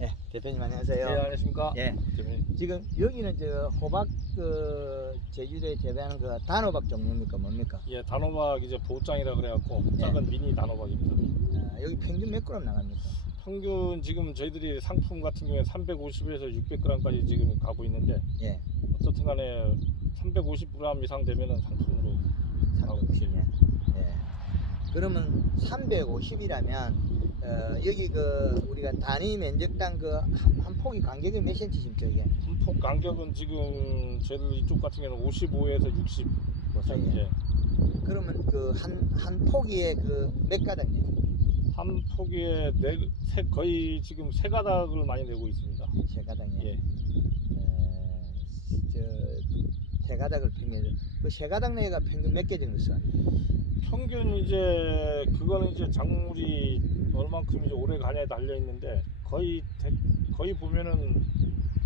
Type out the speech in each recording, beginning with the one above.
예, 대표님 안녕하세요. 네, 안녕하십니까? 예, 대표님. 지금 여기는 저 호박 제주도에 재배하는 그 단호박 종류입니까 뭡니까? 예, 단호박 이제 보호장이라 그래갖고 작은 미니 단호박입니다. 아, 여기 평균 몇 그램 나갑니까? 평균 지금 저희들이 상품 같은 경우에 350에서 600g까지 지금 가고 있는데 예, 어떻든 간에 350g 이상 되면은 상품으로 가고 350. 있어요. 예. 그러면 350이라면 여기 그 우리가 단위 면적당 그 한 폭이 간격이 몇 cm입니까 이게? 한 폭 간격은 지금 저희들 이쪽 같은 경우는 55에서 60 그 사이에. 예. 그러면 그 한 포기에 그 몇 가닥이요? 한 포기에 거의 지금 세 가닥을 많이 내고 있습니다. 세 가닥이요. 예. 세 가닥을 평균 그세 가닥 내가 평균 몇 개 정도 써? 평균 이제 그거는 이제 작물이 얼만큼 이제 오래 가냐에 달려 있는데 거의 보면은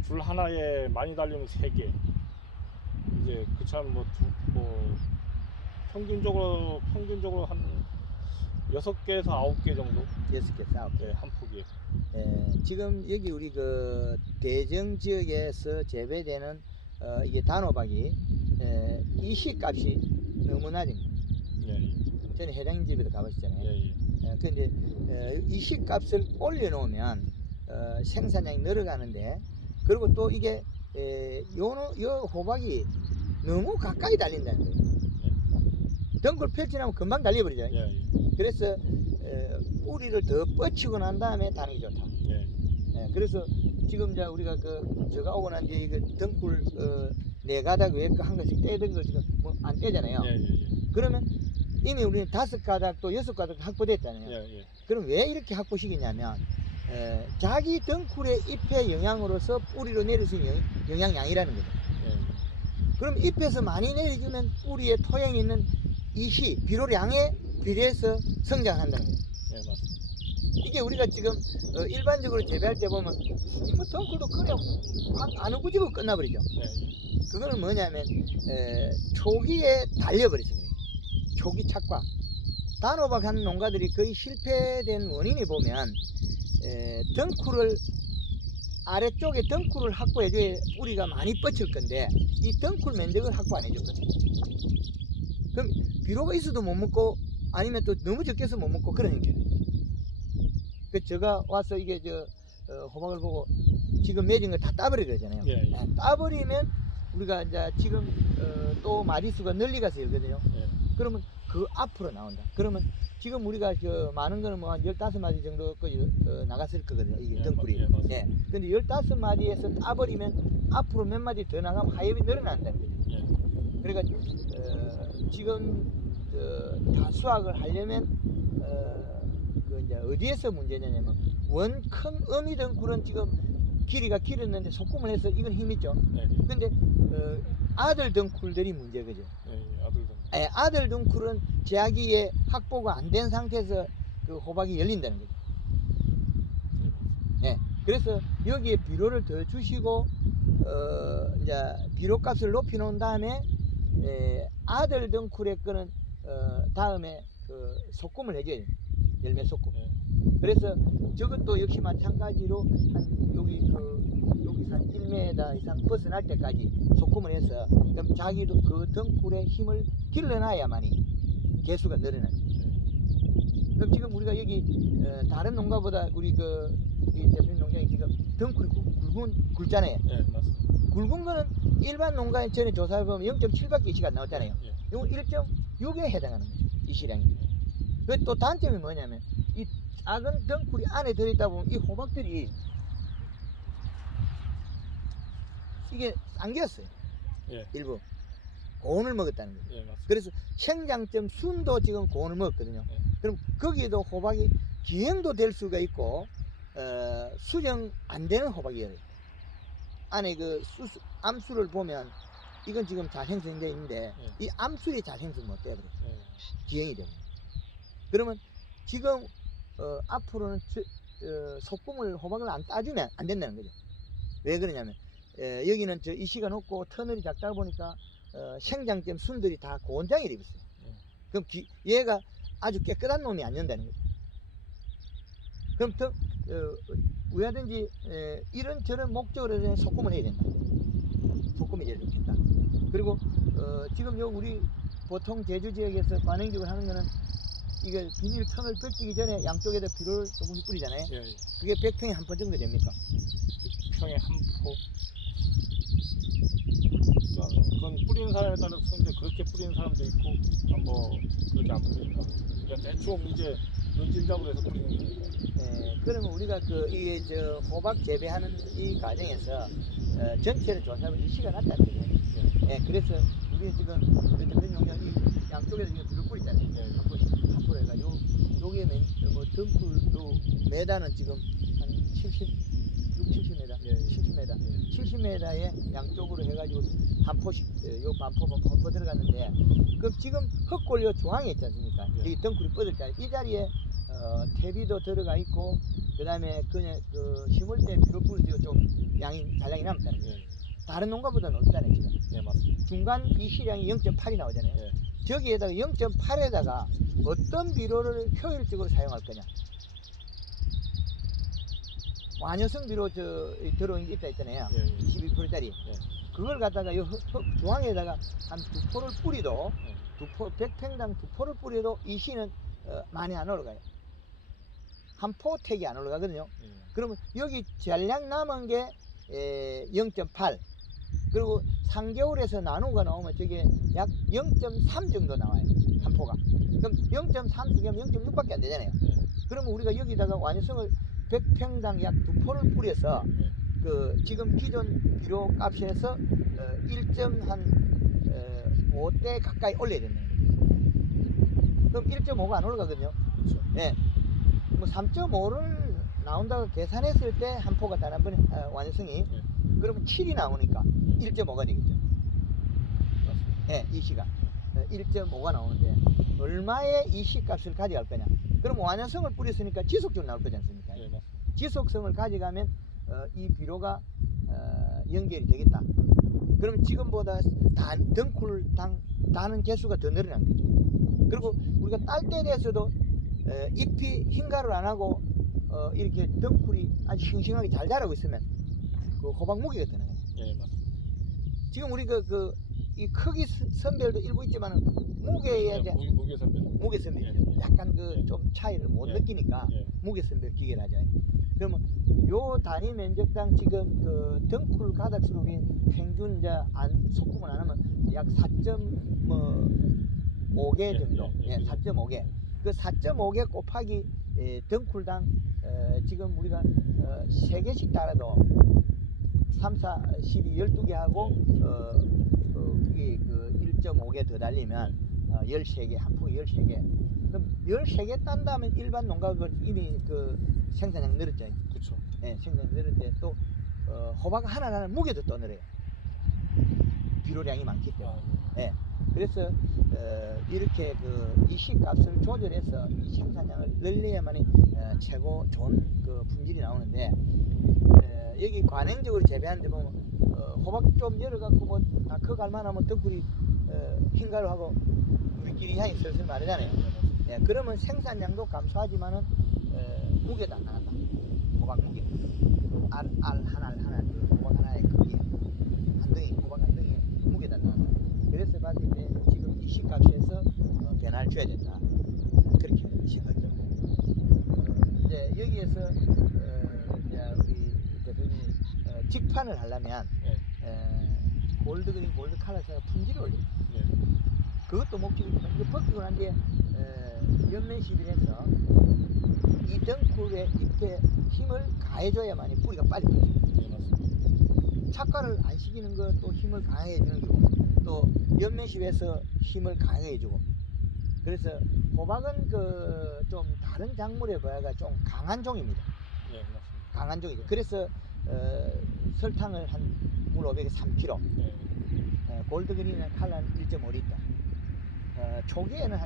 줄 하나에 많이 달리면 3개 이제 그참 뭐 평균적으로 한 6개에서 9개 정도 6개, 9개. 네, 한 포기에. 지금 여기 우리 그 대정 지역에서 재배되는 이게 단호박이 이시값이 너무 낮은. 예, 저는 회장님 집에도 가보셨잖아요. 예, 예. 근데 이시값을 올려놓으면 생산량이 늘어가는데 그리고 또 이게 요 호박이 너무 가까이 달린다는 거예요. 덩굴 펼쳐나면 금방 달려버리잖아요. 예, 예. 그래서 뿌리를 더 뻗치고 난 다음에 다는 게 좋다. 예. 그래서 지금 이제 우리가 제가 오고 난 뒤에 이거 덩굴 네 가닥 외에 한 개씩 떼던 걸 지금 뭐 안 떼잖아요. 예, 예, 그러면 이미 우리는 5가닥 또 6가닥 확보됐잖아요. 예, 예. 그럼 왜 이렇게 확보시키냐면 자기 덩굴의 잎의 영향으로서 뿌리로 내릴 수 있는 영향량이라는 거죠. 예. 그럼 잎에서 많이 내려주면 뿌리에 토양이 있는 이시 비료량에 비례해서 성장한다는 거예요. 예, 맞습니다. 이게 우리가 지금 일반적으로 재배할 때 보면 뭐 덩굴도 그냥 안 우고지고 끝나버리죠. 예, 예. 그거는 뭐냐면 초기에 달려버렸어요. 초기 착과. 단호박 하는 농가들이 거의 실패된 원인이 보면 덩굴을 아래쪽에 덩굴을 확보해줘야 뿌리가 많이 뻗칠 건데 이 덩굴 면적을 확보 안 해줬거든요. 그럼 비료가 있어도 못 먹고 아니면 또 너무 적게 해서 못 먹고 그러니까. 제가 와서 이게 호박을 보고 지금 맺은 거 다 따버리려 그러잖아요. 예, 예. 따버리면 우리가 이제 지금 또 마리수가 널리 가서 열거든요. 예. 그러면 그 앞으로 나온다. 그러면 지금 우리가 많은 거는 뭐 한 15마디 정도까지 나갔을 거거든요. 이게 예, 덩굴이. 예, 맞습니다. 예. 근데 15마디에서 따버리면 앞으로 몇 마디 더 나가면 하엽이 늘어난다는 거죠. 예. 그러니까 지금 다 수확을 하려면 이제 어디에서 문제냐면 원 큰 어미 덩굴은 지금 길이가 길었는데 소금을 해서 이건 힘있죠. 예. 근데 아들 덩굴들이 문제거죠. 예, 예. 아들도. 아들 덩굴은 제아기에 확보가 안 된 상태에서 그 호박이 열린다는 거죠. 예, 예. 그래서 여기에 비료를 더 주시고 이제 비료값을 높이 놓은 다음에 아들 덩굴의 거는 다음에 그 소금을 해줘요. 열매 소금. 예. 그래서 저것도 역시 마찬가지로 한 여기서 한 1m 이상 벗어날 때까지 소금을 해서 그럼 자기도 그 덩굴의 힘을 길러놔야만이 개수가 늘어나는 거죠. 그럼 지금 우리가 여기 다른 농가보다 우리 이 대표님 농장이 지금 덩굴이 굵잖아요. 예, 맞습니다. 굵은 거는 일반 농가에 전에 조사해보면 0.7밖에 이시가 안 나왔잖아요. 예. 이건 1.6에 해당하는 거죠. 이시량이. 그 또 단점이 뭐냐면 이 작은 덩굴이 안에 들어있다 보면 이 호박들이 이게 안겼어요. 예. 일부 고온을 먹었다는 거예요. 예, 맞습니다. 그래서 생장점 순도 지금 고온을 먹었거든요. 예. 그럼 거기에도 호박이 기형도 될 수가 있고 수정 안 되는 호박이에요. 안에 그 암수를 보면 이건 지금 잘 형성되어 있는데 예. 이 암술이 잘 형성 못 돼버려요. 예. 기형이 되면. 그러면 지금 앞으로는 소금을 호박을 안 따주면 안 된다는 거죠. 왜 그러냐면 여기는 이시가 높고 터널이 작다 보니까 생장점 순들이 다 고온장이 되어 있어요. 그럼 얘가 아주 깨끗한 놈이 안 연다는 거죠. 그럼 우리하든지 이런저런 목적으로 소금을 해야 된다. 소금이 제일 좋겠다. 그리고 지금 요 우리 보통 제주 지역에서 관행적으로 하는 거는 이게 비닐천을 벗기기 전에 양쪽에다 비료를 조금씩 뿌리잖아요. 예. 그게 100평에 한 번 정도 됩니까? 평에 한 포. 그건 뿌리는 사람에 따라서 근데 그렇게 뿌리는 사람도 있고 뭐 그렇게 안 뿌리는 사람. 그러니까 대충 이제 눈질잡으로 해서 뿌리는 거예요. 그러면 우리가 이게 호박 재배하는 이 과정에서 전체를 조사하면 이시가 낮다는 거예요. 그래서 우리 지금 대표님 이 양쪽에서 지금 비료 뿌리잖아요. 한 포로 해가지고 여기에 뭐 등굴도 매다는 지금 한 70m, 70m에 양쪽으로 해가지고 한 포씩 요 반포 들어갔는데 그럼 지금 흙골 요 중앙에 있지 않습니까? 여기 등굴이 뻗을 자리 이 자리에 퇴비도 들어가 있고 그 다음에 그냥 심을 때 비료 뿌리도 좀 잔량이 남았다는 거예요. 다른 농가보다는 없잖아요 지금. 네 맞습니다. 중간 이 시량이 0.8이 나오잖아요. 저기에다가 0.8에다가 어떤 비료를 효율적으로 사용할 거냐. 완효성 비료 들어온 게 있잖아요. 12%짜리. 그걸 갖다가 요 중앙에다가 한 2포를 뿌리도 100평당 2포를 뿌려도 이 시는 많이 안 올라가요. 한 포 택이 안 올라가거든요. 그러면 여기 잔량 남은 게 0.8 그리고 3개월에서 나누가 나오면 저게 약 0.3 정도 나와요. 한 포가. 그럼 0.3 중에 0.6밖에 안 되잖아요. 그러면 우리가 여기다가 완효성을 100평당 약 2포를 뿌려서 지금 기존 비료 값에서 1.5대 가까이 올려야 된다는 거예요. 그럼 1.5가 안 올라가거든요. 그렇죠. 뭐 3.5를 나온다고 계산했을 때 한 포가 단 한 번에 완효성이 그러면 7이 나오니까 1.5가 되겠죠. 이 시가 1.5가 나오는데 얼마의 이 시 값을 가져갈 거냐. 그럼 완효성을 뿌렸으니까 지속적으로 나올 거지 않습니까? 지속성을 가져가면 이 비료가 연결이 되겠다. 그럼 지금보다 등쿨당 다는 개수가 더 늘어난 거죠. 그리고 우리가 딸 때 돼서도 잎이 흰가루를 안 하고 이렇게 등쿨이 아주 싱싱하게 잘 자라고 있으면 그 호박 무게가 되는 거예요. 지금 우리 이 크기 선별도 일부 있지만 무게에 대한 무게 선별 약간 좀 차이를 못 느끼니까 무게 선별 기계를 하죠. 그러면 요 단위 면적당 지금 등쿨 가닥수록이 평균 소금을 안 하면 약 4.5개 정도. 4.5개. 그 4.5개 곱하기 등쿨당 지금 우리가 3개씩 따라도 3, 4, 12, 12개 하고 그게 1.5개 더 달리면 13개, 한 포에 13개. 그럼 13개 딴다면 일반 농가들 이미 생산량 늘었죠. 그렇죠. 생산량 늘었는데 또 호박 하나하나 무게도 또 늘어요. 비료량이 많기 때문에. 그래서 이렇게 이 시값을 조절해서 이 생산량을 늘려야만이 최고 좋은 품질이 나오는데 여기 관행적으로 재배하는데 보면 호박 좀 열어갖고 뭐 다 커 갈만하면 등굴이 흰가루하고 우리끼리 향이 슬슬 마르잖아요. 그러면 생산량도 감소하지만은 무게도 안 나간다. 호박 무게 알 하나 호박 하나의 크기 한 덩이 호박 한 덩이에 무게도 안 나간다. 그래서 봤을 때 지금 이 시값에서 변화를 줘야 된다. 그렇게 생각됩니다. 이제 여기에서 이제 우리 대표님이 직판을 하려면 골드그린 골드 칼라스가 품질을 올려요. 그것도 목적이지만 이거 벗기고 난 뒤에 연면시비를 해서 이 등굴의 잎에 힘을 가해줘야만이 뿌리가 빨리 퍼져요. 착과를 안 시키는 건 또 힘을 강하게 해주는 거고 또 연면시비에서 힘을 강하게 해주고 그래서 호박은 좀 다른 작물에 비해가 좀 강한 종입니다. 강한 종이죠. 그래서 설탕을 한 물 500에 3kg, 골드그린이나 칼라는 1.5L. 초기에는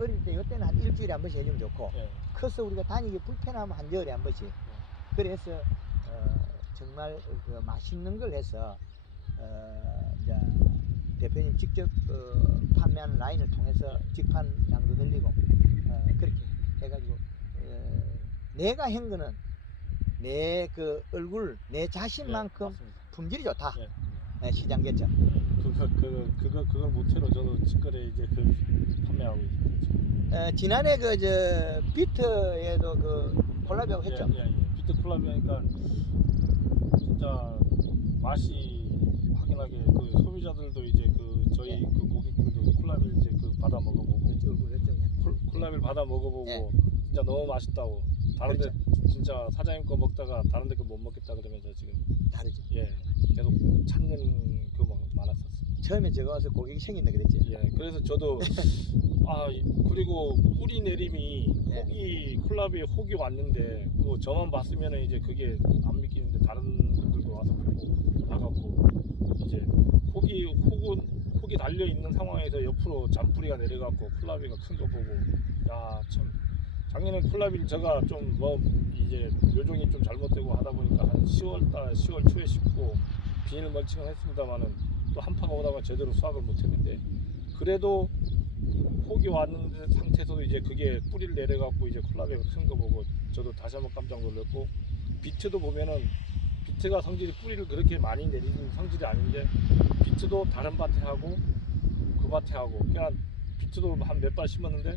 어릴 때 이때는 한 일주일에 한 번씩 해주면 좋고 커서 우리가 다니기 불편하면 한 열에 한 번씩. 그래서 정말 맛있는 걸 해서 이제 대표님 직접 판매하는 라인을 통해서 직판량도 늘리고 그렇게 해가지고 내가 한 거는 내 그 얼굴 내 자신만큼 맞습니다. 품질이 좋다. 예. 네, 시장 개척. 그걸 모태로 저도 직거래 이제 그 판매하고 있죠. 지난해 그 저 비트에도 그 콜라비하고 했죠. 비트 콜라비니까 진짜 맛이 확연하게 그 소비자들도 이제 그 저희 예. 그 고객들도 콜라비를 이제 그 받아 먹어보고 얼굴 했죠. 콜라비를 받아 먹어보고 예. 진짜 너무 맛있다고 다른데 그렇죠. 진짜 사장님 거 먹다가 다른데 거 못 먹겠다 그러면서 지금 다르죠. 예 계속 찾는 그 많았었어요. 처음에 제가 와서 고객이 생긴다 그랬지. 예, 그래서 저도 그리고 뿌리 내림이 예. 혹이 콜라비에 혹이 왔는데 뭐 저만 봤으면 이제 그게 안 믿기는데 다른 분들도 와서 보고 나갔고 이제 혹이 달려 있는 상황에서 옆으로 잔뿌리가 내려갔고 콜라비가 큰 거 보고 야 참 작년에 콜라비를 제가 좀 뭐 이제 묘종이 좀 잘못되고 하다 보니까 한 10월 초에 심고 비닐 멀칭을 했습니다만은 또 한파가 오다가 제대로 수확을 못했는데 그래도 혹이 왔는 상태에서도 이제 그게 뿌리를 내려갖고 이제 콜라비가 큰 거 보고 저도 다시 한번 깜짝 놀랐고 비트도 보면은 비트가 성질이 뿌리를 그렇게 많이 내리는 성질이 아닌데 비트도 다른 밭에 하고 그 밭에 하고 그냥 비트도 한 몇 밭 심었는데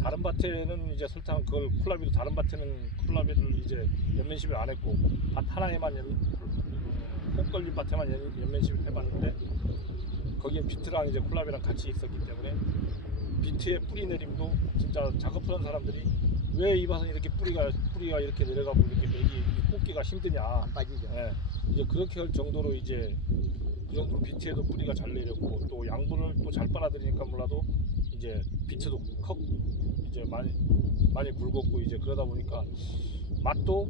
다른 밭에는 이제 설탕 그걸 콜라비도 다른 밭에는 콜라비를 이제 연면시비를 안 했고 밭 하나에만 혹 걸린 밭에만 연면시비를 해봤는데 거기에 비트랑 이제 콜라비랑 같이 있었기 때문에 비트의 뿌리 내림도 진짜 작업하는 사람들이 왜 이 밭은 이렇게 뿌리가 이렇게 내려가고 이렇게 뽑기가 힘드냐. 안 빠지죠. 예, 이제 그렇게 할 정도로 이제 그 정도로 비트에도 뿌리가 잘 내렸고 또 양분을 또 잘 빨아들이니까 몰라도 이제 비트도 이제 많이 굵었고 이제 그러다 보니까 맛도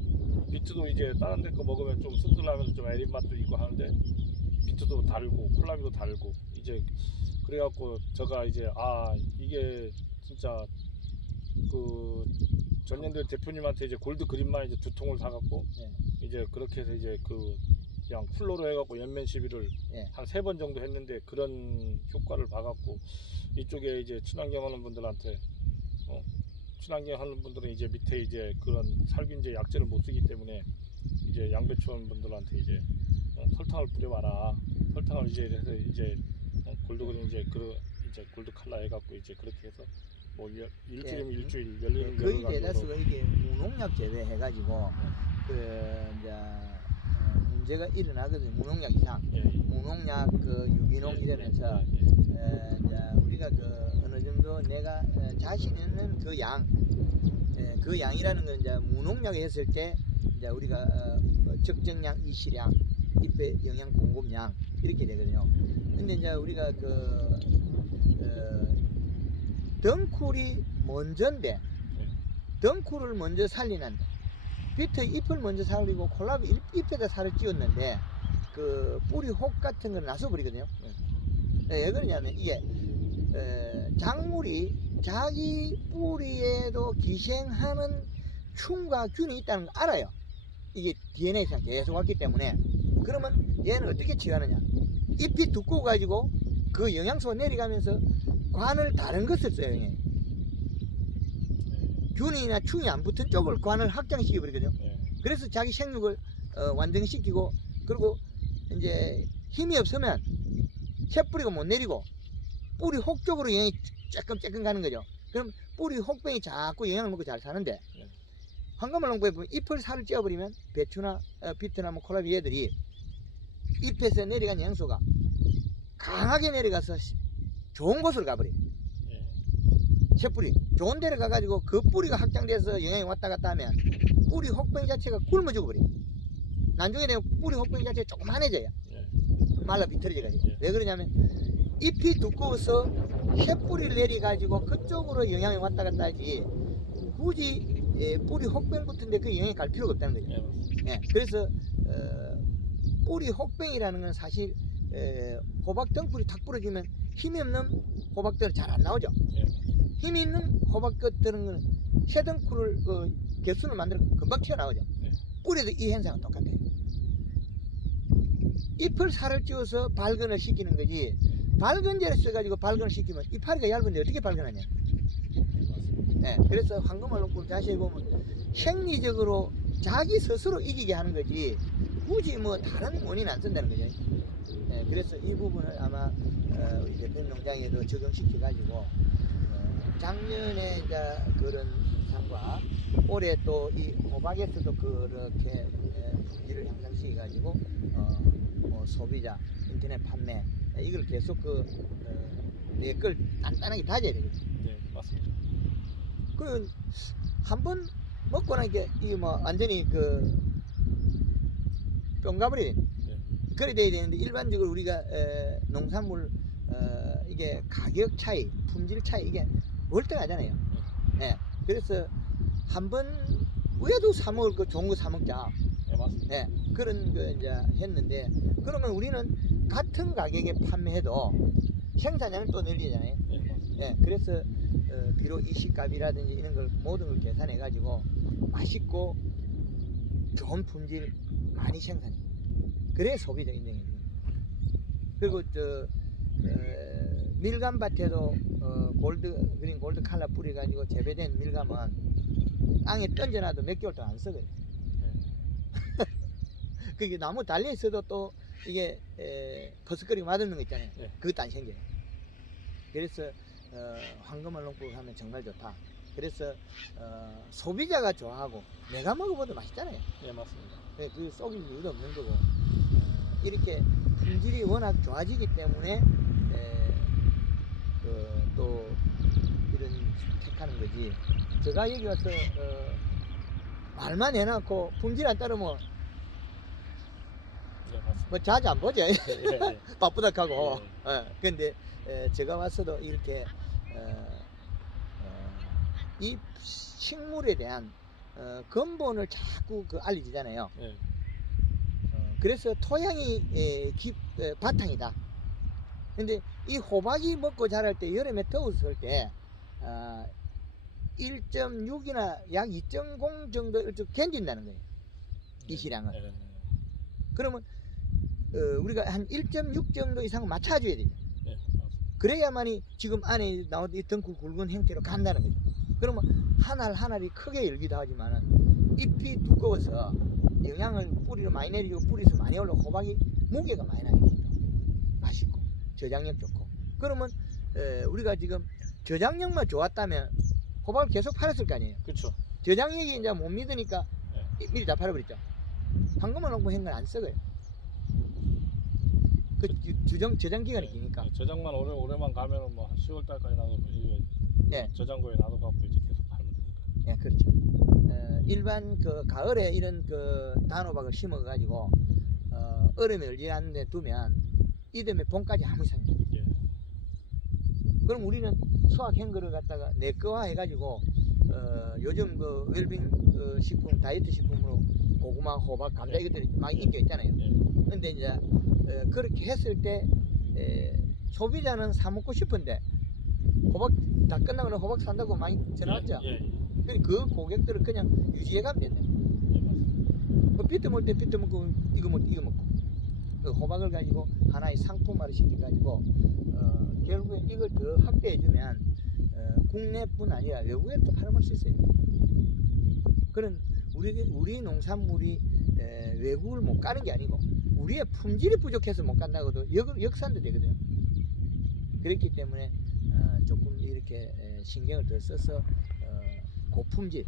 비트도 이제 다른 데 거 먹으면 좀 씁쓸하면서 좀 애린 맛도 있고 하는데 비트도 달고 콜라비도 달고 이제 그래갖고 제가 이제 이게 진짜 그 전년도에 대표님한테 이제 골드 그린만 이제 2통을 사갖고 예. 이제 그렇게 해서 이제 그 그냥 풀로로 해갖고 연면 시비를 예. 한 3번 정도 했는데 그런 효과를 봐갖고 이쪽에 이제 친환경 하는 분들한테 친환경 하는 분들은 이제 밑에 이제 그런 살균제 약제를 못 쓰기 때문에 이제 양배추 하는 분들한테 이제 설탕을 뿌려봐라. 설탕을 이제 해서 이제 골드그린 이제 이제 골드 칼라 해갖고 이제 그렇게 해서 뭐 일주일이면 일주일 열리는 거의 대다수가 이게 무농약 재배해가지고 그 이제 문제가 일어나거든요. 무농약 이상, 무농약 그 유기농 이러면서 이제 우리가 그 어느 정도 내가 자신 있는 그 양, 그 양이라는 건 이제 무농약 했을 때 이제 우리가 적정량 이시량, 잎의 영양 공급량 이렇게 되거든요. 근데 이제 우리가 덩쿨이 먼저인데 덩쿨을 먼저 살리는데 비트 잎을 먼저 살리고 콜라비 잎에다 살을 찌웠는데 그 뿌리 혹 같은 걸 놔서버리거든요. 왜 그러냐면 이게 작물이 자기 뿌리에도 기생하는 충과 균이 있다는 걸 알아요. 이게 DNA상 계속 왔기 때문에. 그러면 얘는 어떻게 취하느냐, 잎이 두꺼워 가지고 그 영양소가 내려가면서 관을 다른 것을 써요. 균이나 충이 안 붙은 쪽을 관을 확장시켜 버리거든요. 그래서 자기 생육을 완성시키고, 그리고 이제 힘이 없으면 새뿌리가 못 내리고 뿌리 혹 쪽으로 영양이 쬐끔쬐끔 가는 거죠. 그럼 뿌리 혹병이 자꾸 영양을 먹고 잘 사는데 황금알롱부에 보면 잎을 살을 찌워버리면 배추나 비트나 뭐 콜라비 얘들이 잎에서 내려간 영양소가 강하게 내려가서 좋은 곳으로 가버려요. 새뿌리 좋은 데를 가가지고 그 뿌리가 확장돼서 영양이 왔다 갔다 하면 뿌리 혹병 자체가 굶어 죽어버려요. 나중에 되면 뿌리 혹병 자체가 조그만해져요. 말라 비틀어져가지고. 왜 그러냐면 잎이 두꺼워서 새뿌리를 내려가지고 그쪽으로 영양이 왔다 갔다 하지 굳이 뿌리 혹병 붙은데 그 영향이 갈 필요가 없다는 거죠. 그래서 뿌리 혹병이라는 건 사실 호박 덩굴이 탁 부러지면 힘이 없는 호박들은 잘 안 나오죠. 힘이 있는 호박들은 새 덩굴을 개수를 만들어 금방 튀어나오죠. 뿌리도 이 현상은 똑같아요. 잎을 살을 찌워서 발근을 시키는 거지, 발근제를 써가지고 발근을 시키면 이파리가 얇은데 어떻게 발근하냐. 그래서 황금알롱꿀 자세히 보면 생리적으로 자기 스스로 이기게 하는 거지 굳이 뭐 다른 원인 안 쓴다는 거죠. 예, 그래서 이 부분을 아마 우리 대표님 농장에도 적용시켜 가지고 작년에 이제 그런 현상과 올해 또 이 호박에서도 그렇게 품질을 향상시켜 가지고 뭐 소비자 인터넷 판매 이걸 계속 내 걸 단단하게 다져야 되거든요. 네, 맞습니다. 그 한번 먹고 나니까 이게 뭐 완전히 뿅 가버리네. 네. 그래 돼야 되는데 일반적으로 우리가 농산물 이게 가격 차이, 품질 차이 이게 월등하잖아요. 예. 그래서 한번 왜도 사 먹을 거 좋은 거 사 먹자. 네, 맞습니다. 예. 그런 거 이제 했는데 그러면 우리는 같은 가격에 판매해도 생산량을 또 늘리잖아요. 네, 맞습니다. 예. 그래서 비록 이 시값이라든지 이런 걸 모든 걸 계산해 가지고 맛있고 좋은 품질 많이 생산해. 그래 소비자 인정해 주는. 그리고 밀감밭에도 그린 골드 칼라 뿌려 가지고 재배된 밀감은 땅에 던져놔도 몇 개월 동안 안 썩어요. 네. 그게 나무 달려 있어도 또 이게 버섯거리고 맛없는 거 있잖아요. 네. 그것도 안 생겨요. 그래서 황금알 농법을 하면 정말 좋다. 그래서 소비자가 좋아하고 내가 먹어봐도 맛있잖아요. 네, 맞습니다. 그 썩일 이유도 없는 거고 이렇게 품질이 워낙 좋아지기 때문에 또 이런 택하는 거지. 제가 여기 와서 말만 해놓고 품질 안 따르면 네, 맞습니다. 뭐 자주 안 보죠. 네, 네. 바쁘다 하고. 네. 근데 제가 와서도 이렇게 이 식물에 대한 근본을 자꾸 알려지잖아요. 네. 그래서 토양이 바탕이다. 근데 이 호박이 먹고 자랄 때 여름에 더웠을 때 1.6이나 약 2.0 정도 견딘다는 거예요. 이 시량은. 네. 그러면 우리가 한 1.6 정도 이상 맞춰줘야 되죠. 네, 맞습니다. 그래야만이 지금 안에 나온 이 덩쿨 굵은 형태로 간다는 거죠. 그러면 한 알 한 알이 크게 열기도 하지만은 잎이 두꺼워서 영양을 뿌리로 많이 내리고 뿌리에서 많이 올라 호박이 무게가 많이 나게 되죠. 맛있고 저장력 좋고. 그러면 우리가 지금 저장력만 좋았다면 호박을 계속 팔았을 거 아니에요. 그렇죠. 저장력이 이제 못 믿으니까 네. 미리 다 팔아버렸죠. 황금알 농부 한 건 안 썩어요. 그 저장 기간이 네. 기니까. 네, 저장만 오래만 가면은 뭐 한 10월 달까지 놔두고 이게 네. 저장고에 놔둬갖고 이제 계속 팔면 되니까. 예, 그렇죠. 일반 가을에 이런 단호박을 심어 가지고 얼음에 얼지 않는데 두면 이듬해 봄까지 아무 이상이 없어요. 예. 그럼 우리는 수확한 거를 갖다가 내 거화 해가지고 요즘 웰빙 식품 다이어트 식품으로 고구마, 호박, 감자 네. 이것들이 많이 인기 있잖아요. 예. 근데 이제 그렇게 했을 때 소비자는 사 먹고 싶은데 호박 다 끝나고 호박 산다고 많이 전화 왔죠. 예. 예. 그러니까 그 고객들을 그냥 유지해 가면 된다. 예, 맞습니다. 비트 먹을 때 비트 먹고 이거 먹고 그 호박을 가지고 하나의 상품화를 시켜가지고 결국에 이걸 더 확대해주면 국내뿐 아니라 외국에도 팔아볼 수 있어요. 그런 우리 농산물이 외국을 못 가는 게 아니고 우리의 품질이 부족해서 못 간다고도 역산도 되거든요. 그렇기 때문에 조금 이렇게 신경을 더 써서 고품질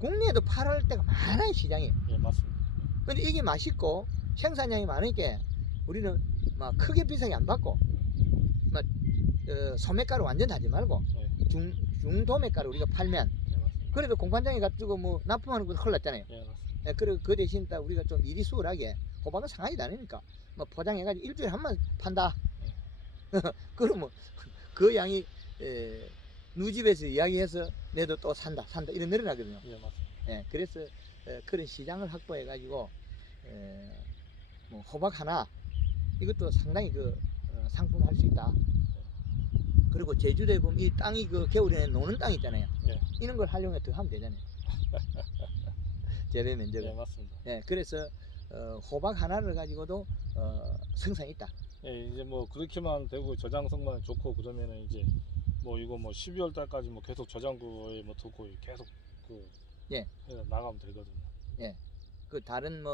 국내에도 팔을 때가 많아요. 시장이. 예, 맞습니다. 근데 이게 맛있고 생산량이 많으니까 우리는 막 크게 비싸게 안 받고 막 소매가를 완전 하지 말고 예. 중도매가를 우리가 팔면 예, 맞습니다. 그래도 공판장에 가지고 뭐 납품하는 것도 흘렀잖아요. 예, 맞습니다. 그리고 그 대신 딱 우리가 좀 일이 수월하게 호박은 상하지도 않으니까 뭐 포장해가지고 일주일에 한 번 판다. 그러면 그 양이 누집에서 이야기해서 내도 또 산다 이런 늘어나거든요. 예, 맞습니다. 예, 그래서 그런 시장을 확보해 가지고 뭐 호박 하나 이것도 상당히 상품할 수 있다. 그리고 제주도에 보면 이 땅이 겨울에는 노는 땅 있잖아요. 예. 이런 걸 활용해 더 하면 되잖아요. 재배 면적을. 예, 맞습니다. 예, 그래서 호박 하나를 가지고도 생산이 있다. 예, 이제 뭐 그렇게만 되고 저장성만 좋고 그러면은 이제 뭐 이거 뭐 12월 달까지 뭐 계속 저장고에 뭐 두고 계속 예. 해서 나가면 되거든요. 그 다른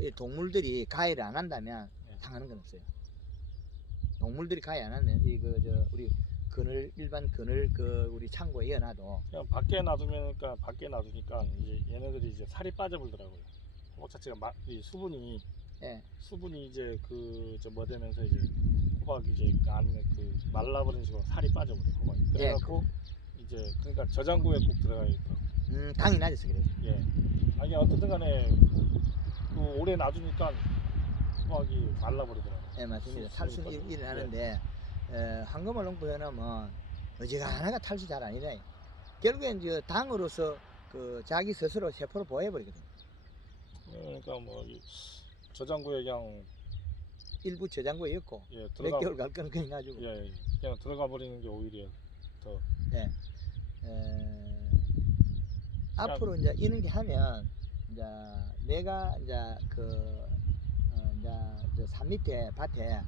이 동물들이 가해를 안 한다면 예. 당하는 건 없어요. 동물들이 가해 안 하면 우리 그늘 일반 그늘 우리 창고에 이어놔도 그냥 밖에 놔두니까 이제 얘네들이 이제 살이 빠져버리더라고요. 호박 자체가 이 수분이 예, 이제 되면서 이제 호박 이제 그 안에 말라버린 식으로 살이 빠져버려요. 호박이. 그래갖고 이제 그러니까 저장고에 꼭 들어가야 되더라고요. 당이 낮아서 그래요. 예. 아니 어쨌든 간에 오래 놔두니까 호박이 말라버리더라고요. 예, 맞습니다. 탈수 수분이 빠져. 일어나는데 한금을 농부 해놓으면 어지간하가 탈수 잘 안 일어나요. 결국엔 당으로서 자기 스스로 세포를 보호해버리거든요. 그러니까 이 저장고에 그냥 일부 저장고에 있고 몇 몇 개월 갈 거는 그냥 놔주고. 예, 그냥 들어가 버리는 게 오히려 더 앞으로 이제 이렇게 하면 이제 내가 이제 저 산 밑에 밭에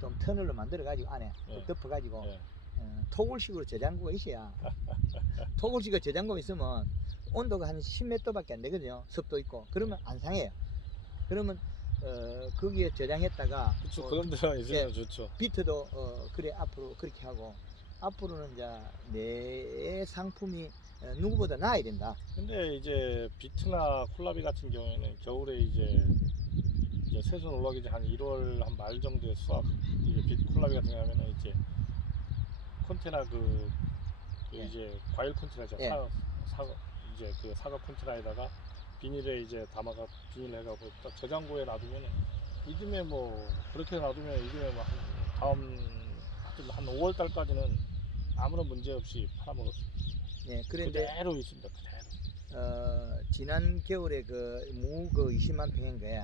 좀 터널로 만들어 가지고 안에 덮어 가지고 토굴식으로 저장고가 있어야 토굴식으로 저장고가 있으면 온도가 한 10몇 도밖에 안 되거든요. 습도 있고 그러면 안 상해요. 그러면 거기에 저장했다가 그렇죠. 그런 데가 있으면 좋죠. 비트도 그래 앞으로 그렇게 하고 앞으로는 이제 내 상품이 누구보다 나아야 된다. 근데 이제 비트나 콜라비 같은 경우에는 겨울에 이제 새순 올라오기 전 한 1월 한 말 정도에 수확 이제 비트 콜라비 같은 경우에는 이제 컨테나 이제 과일 컨테나죠. 이제 사과 컨테나에다가 비닐에 이제 담아가 비닐 해가지고 딱 저장고에 놔두면은 이듬해 그렇게 놔두면 이듬해 다음 하여튼 한 5월 달까지는 아무런 문제 없이 팔아먹을 수 있습니다. 예, 그런데 그대로 있습니다. 그대로. 지난 겨울에 무 20만 평인 거에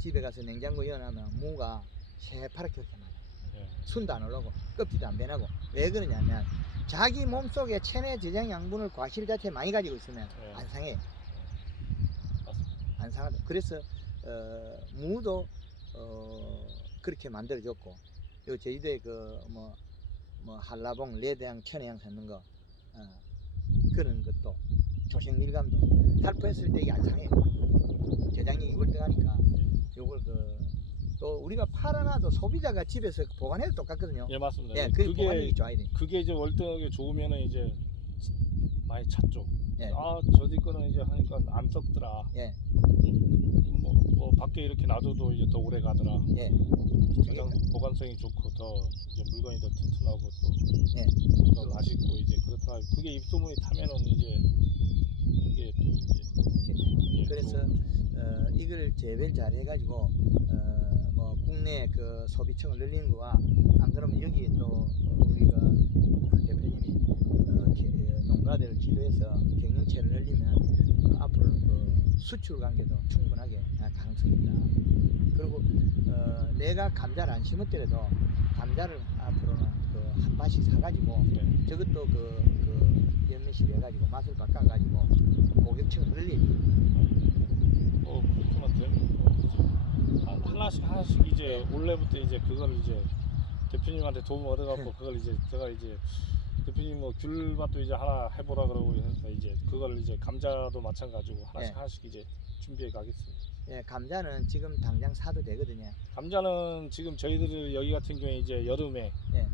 집에 가서 냉장고 열어놓으면 무가 새파랗게 이렇게 많아요. 순도 안 올라오고 껍질도 안 변하고. 왜 그러냐면 자기 몸속에 체내 저장 양분을 과실 자체에 많이 가지고 있으면 안 상해요. 안 상하다. 그래서 무도 그렇게 만들어졌고 요 제주도에 한라봉, 레드향, 천혜향 샀는 거 그런 것도 조색 밀감도 살포했을 때 이게 안 상해요. 저장력이 월등하니까 요걸 또 우리가 팔아놔도 소비자가 집에서 보관해도 똑같거든요. 예, 맞습니다. 예, 그게 보관력이 좋아야 돼. 그게 이제 월등하게 좋으면은 이제 많이 찾죠. 예. 저디 거는 이제 하니까 안 썩더라. 예. 밖에 이렇게 놔둬도 이제 더 오래 가더라. 예. 보관성이 좋고 더 이제 물건이 더 튼튼하고 예. 더 맛있고 이제 그렇더라. 그게 입소문이 타면은 이제 그게 또 이제 그래서 이걸 재배를 잘 해가지고 국내 소비층을 늘리는 거와 안 그러면 여기 또 우리가 대표님이 농가들을 지도해서 경영체를 늘리면 앞으로는 수출 관계도 충분하게 가능성이 있다. 그리고 내가 감자를 안 심었더라도 감자를 앞으로는 한 밭씩 사가지고 저것도 연매실 해가지고 맛을 바꿔가지고 고객층을 늘리는. 그렇게만 되면 하나씩 이제 올해부터 이제 그걸 이제 대표님한테 도움 얻어갖고 그걸 이제 제가 이제 대표님 귤밭도 이제 하나 해보라 그러고 해서 이제 그걸 이제 감자도 마찬가지고 하나씩 이제 준비해 가겠습니다. 예, 감자는 지금 당장 사도 되거든요. 감자는 지금 저희들 여기 같은 경우에 이제 여름에 예.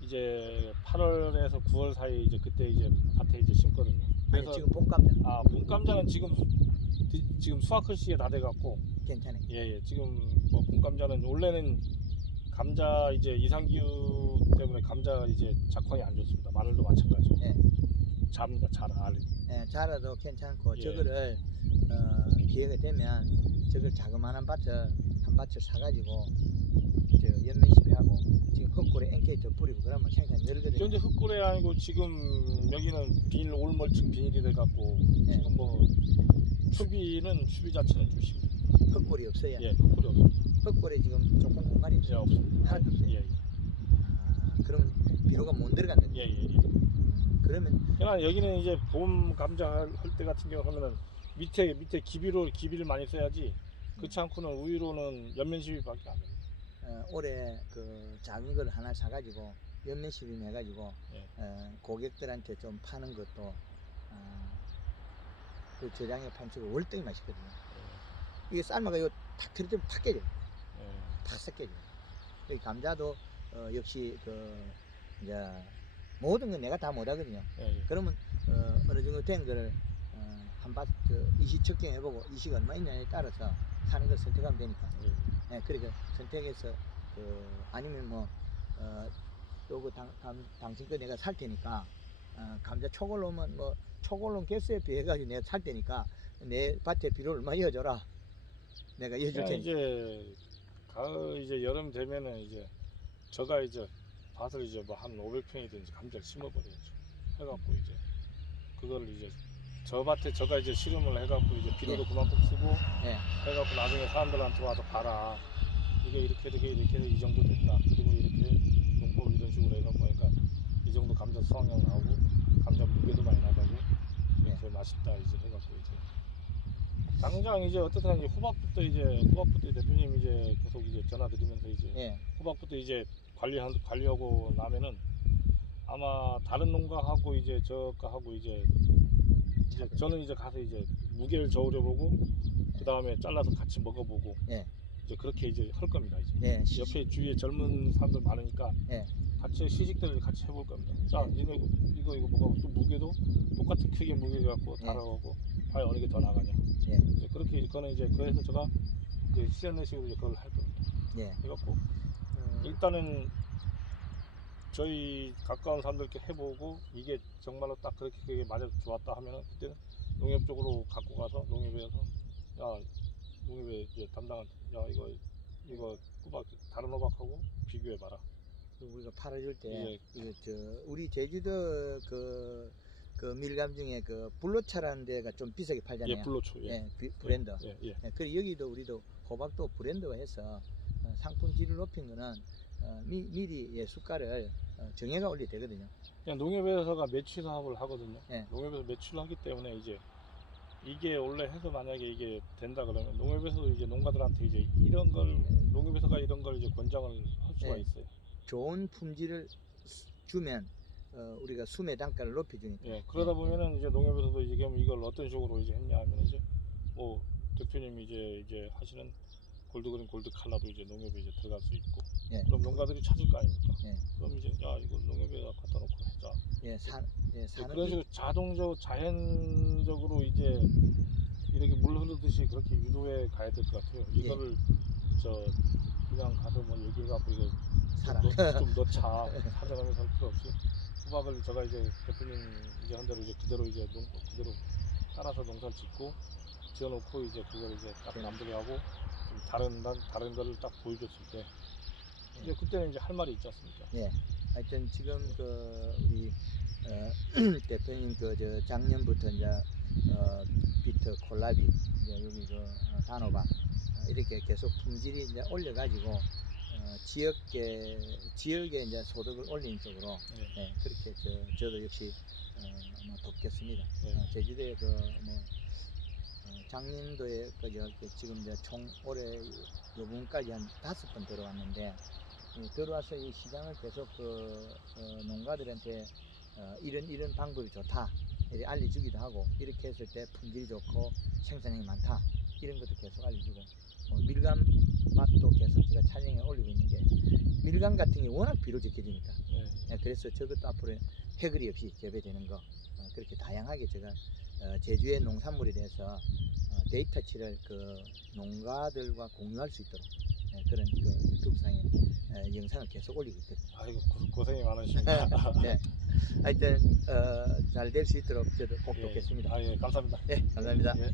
이제 8월에서 9월 사이에 이제 그때 이제 밭에 이제 심거든요. 그래서 아니, 지금 봄감자. 봄감자는 지금 수확할 시기에 다 돼갖고 괜찮아요. 예, 지금 봄감자는 원래는 감자 이제 이상기후 때문에 감자 이제 작황이 안 좋습니다. 마늘도 마찬가지고. 예. 자랍니다. 알이. 예, 자라도 괜찮고 예. 저거를 기회가 되면 저걸 자그마한 밭을 한 밭을 사가지고 연면시비하고 지금 흙골에 NK 더 뿌리고 그러면 생산이 늘거든요. 현재 흙골이 아니고 지금 여기는 비닐 올멀칭 비닐이 돼갖고 예. 지금 추비 자체는 좀 심해요. 흙골이 없어요. 예, 흙골이 없습니다. 흙골에 지금 조금 공간이 예, 없어요. 없습니다. 하나도 없어요. 예. 그러면 비료가 못 들어간다. 예. 그러면 그러나 여기는 이제 봄 감자 할 때 같은 경우 하면은 밑에 기비를 많이 써야지 그렇지 않고는 위로는 연면시비밖에 안 돼요. 올해 작은 걸 하나 사가지고 연면시비 해가지고 예. 고객들한테 좀 파는 것도 그 저장해 판치고 월등히 맛있거든요. 이게 삶아가 이거 탁 틀어지면 팍 깨져요. 예. 팍 깨져요. 이 감자도 역시 그 이제 모든 건 내가 다 못하거든요. 예. 예. 그러면 어느 정도 된 거를 한밭 이식 측정해보고 이식 얼마 있냐에 따라서 사는 걸 선택하면 되니까. 예. 예, 그러니까 선택해서 아니면 뭐 요거 당신 거 내가 살 테니까 감자 초골로면 뭐 초골로 개수에 비해 가지고 내가 살 테니까 내 밭에 비료 얼마 이어줘라. 내가 이어줄 그냥 테니까. 이제 가을 이제 여름 되면은 이제 저가 이제 밭을 이제 뭐 한 500평이든지 감자를 심어버려야죠. 해갖고 이제 그거를 이제 저 밭에 저가 이제 실험을 해갖고 이제 비료도 예. 그만큼 쓰고 예. 해갖고 나중에 사람들한테 와서 봐라. 이게 이렇게 해서 이 정도 됐다. 그리고 이렇게 농법을 이런 식으로 해갖고 그러니까 이 정도 감자 수확량 나오고 감자 무게도 많이 나가고 이렇게 맛있다 이제 해갖고 이제 당장 이제 어떻든 이제 호박부터 대표님 이제 계속 이제 전화드리면서 이제 예. 호박부터 이제 관리하고 나면은 아마 다른 농가하고 이제 저가하고 이제 저는 이제 가서 이제 무게를 저울해 보고 그 다음에 잘라서 같이 먹어보고 예. 이제 그렇게 이제 할 겁니다. 이제 예. 옆에 주위에 젊은 사람들 많으니까 예. 같이 시식들을 같이 해볼 겁니다. 자, 예. 니네 이거 먹어보고 또 무게도 똑같은 크기의 무게 갖고 예. 달아가고 과연 어느 게 더 나가냐. 예. 이제 그렇게 그거는 이제 그래서 제가 그 실험식으로 이제 그걸 할 겁니다. 예. 해갖고 일단은 저희 가까운 사람들께 해보고 이게 정말로 딱 그렇게 그게 맞아 좋았다 하면은 그때는 농협 쪽으로 갖고 가서 농협에서 야 농협에 이제 담당한 야 이거 호박 다른 호박하고 비교해봐라. 우리가 팔아줄 때 예. 이거 우리 제주도 그 밀감 중에 그 블로차라는 데가 좀 비싸게 팔잖아요. 예, 불로초. 예. 예, 브랜드. 예, 예. 예, 그리고 여기도 우리도 호박도 브랜드화해서 상품 질을 높인 거는 미리 수가를 정해가 올려야 되거든요. 그냥 농협에서가 매출 사업을 하거든요. 예. 농협에서 매출을 하기 때문에 이제 이게 원래 해서 만약에 이게 된다 그러면 농협에서도 이제 농가들한테 이제 이런 걸 농협에서가 이런 걸 이제 권장을 할 수가 예. 있어요. 좋은 품질을 주면 우리가 수매 단가를 높여주니까. 예, 그러다 보면은 이제 농협에서도 이제 그럼 이걸 어떤 식으로 이제 했냐 하면 이제 뭐 대표님이 이제 하시는 골드그린 골드 칼라도 이제 농협에 이제 들어갈 수 있고 예. 그럼 농가들이 찾을 거 아닙니까? 예. 그럼 이제 야 이거 농협에 갖다 놓고 하자. 예, 사는 그런 식으로 자연적으로 이제 이렇게 물 흐르듯이 그렇게 유도해 가야 될 것 같아요. 이거를 그냥 가서 뭐 얘기해갖고 이거 사라. 좀 넣자 사정하면서 할 필요 없이 호박을 제가 이제 대표님 이제 한 대로 이제 그대로 그대로 따라서 농사를 짓고 지어놓고 이제 그걸 이제 딱 남들하고 좀 다른 거를 딱 보여줬을 때 이제 그때는 이제 할 말이 있지 않습니까? 예. 하여튼 지금 우리 대표님 작년부터 이제 비트 콜라비 이제 여기 단호박 이렇게 계속 품질이 이제 올려가지고 지역의 이제 소득을 올리는 쪽으로 네. 예, 그렇게 저도 역시 아마 돕겠습니다. 네. 제주도에 작년도에 지금 이제 총 올해 요번까지 한 5번 들어왔는데 들어와서 이 시장을 계속 농가들한테 이런 방법이 좋다 이렇게 알려주기도 하고 이렇게 했을 때 품질이 좋고 생산량이 많다 이런 것도 계속 알려주고 밀감 맛도 계속 제가 촬영해 올리고 있는 게 밀감 같은 게 워낙 비료적해지니까 네. 그래서 저것도 앞으로 해거리 없이 재배되는 거 그렇게 다양하게 제가 제주의 농산물에 대해서 데이터치를 농가들과 공유할 수 있도록 그런 유튜브상에 영상을 계속 올리고 있거든요. 아이고 고생이 많으십니다. 네. 하여튼 잘 될 수 있도록 저도 꼭 돕겠습니다. 예, 감사합니다. 네, 감사합니다. 예.